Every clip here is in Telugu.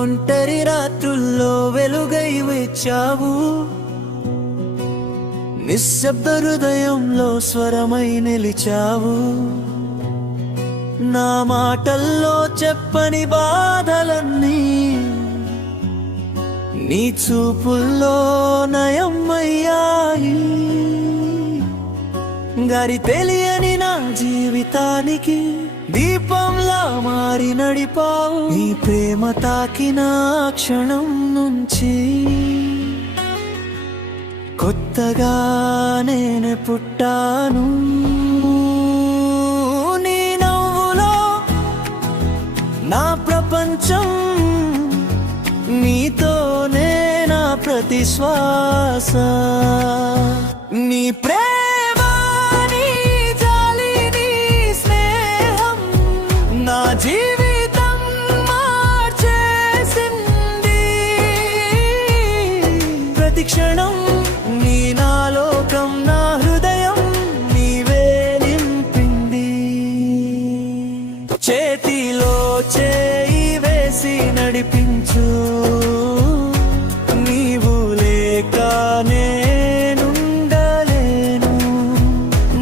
ఒంటరి రాత్రుల్లో వెలుగై వచ్చావు, నిశ్శబ్ద హృదయంలో స్వరమై నిలిచావు. నా మాటల్లో చెప్పని బాధలన్నీ నీ చూపుల్లో నయమయ్యాయి. గారి తెలియని నా జీవితానికి దీపంలా మారి నడిపావు. నీ ప్రేమ తాకిన క్షణం నుంచి కొత్తగా నేను పుట్టాను. నీ నవ్వులో నా ప్రపంచం, నీతోనే నా ప్రతి శ్వాస. నీ ప్రేమ, నీ జాలి, నీ స్నేహం నా జీవితం మార్చేసింది. ప్రతి క్షణం నీ నాలోకం, నా హృదయం నీవే నింపింది. చేతిలో చేయి వేసి నడిపించు, నీవు లేక నేనుండలేను.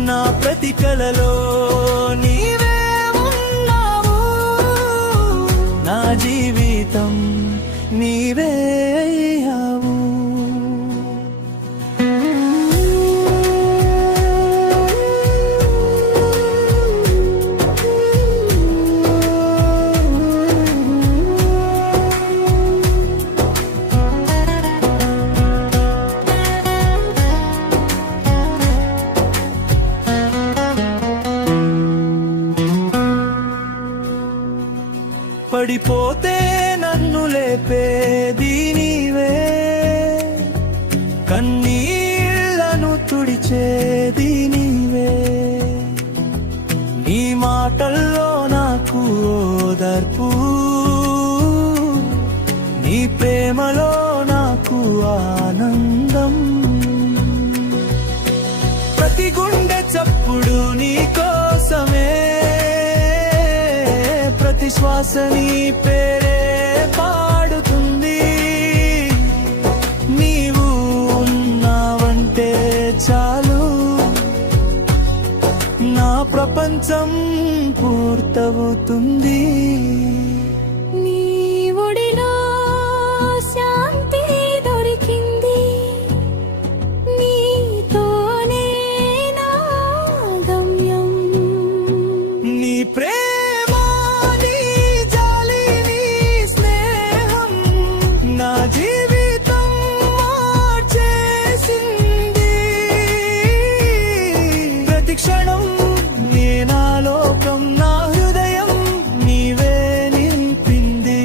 నా ప్రతి కలలో నీవే ఉన్నావు, నా జీవితం నీవే అయ్యావు. పడిపోతే నన్ను లేపేది నీవే, కన్నీళ్లను తుడిచేది నీవే. నీ మాటల్లో నాకు ఓదార్పు, నీ ప్రేమలో నాకు ఆనందం. ప్రతి గుండె చప్పుడు నీ కోసమే, ప్రతి శ్వాస నీ పేరే పాడుతుంది. నీవు ఉన్నావంటే చాలు, నా ప్రపంచం పూర్తవుతుంది. నీ ఒడిలో శాంతి దొరికింది, నీతోనే నా గమ్యం. నీ ప్రేమ, జీవితం మార్చేసింది. ప్రతి క్షణం నీ నాలోకం, నా హృదయం నీవే నింపింది.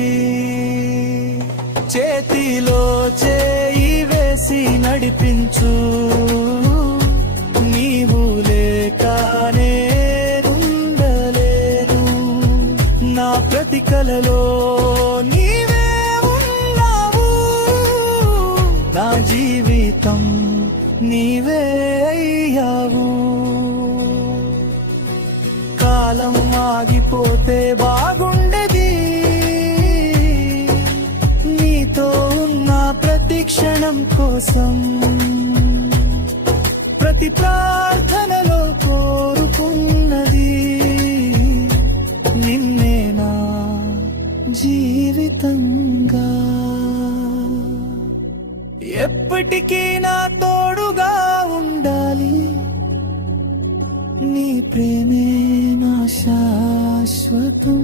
చేతిలో చేయి వేసి నడిపించు, నీవు లేక నేనుండలేను. నా ప్రతి కలలో నీవే, నా జీవితం నీవే అయ్యావు. కాలం ఆగిపోతే బాగుండేది, నీతో ఉన్న ప్రతి క్షణం కోసం. ప్రతి ప్రార్థనలో కోరుకున్నది నిన్నే నా జీవితంగా. ఎప్పటికీ నా తోడుగా ఉండాలి, నీ ప్రేమే నా శాశ్వతం.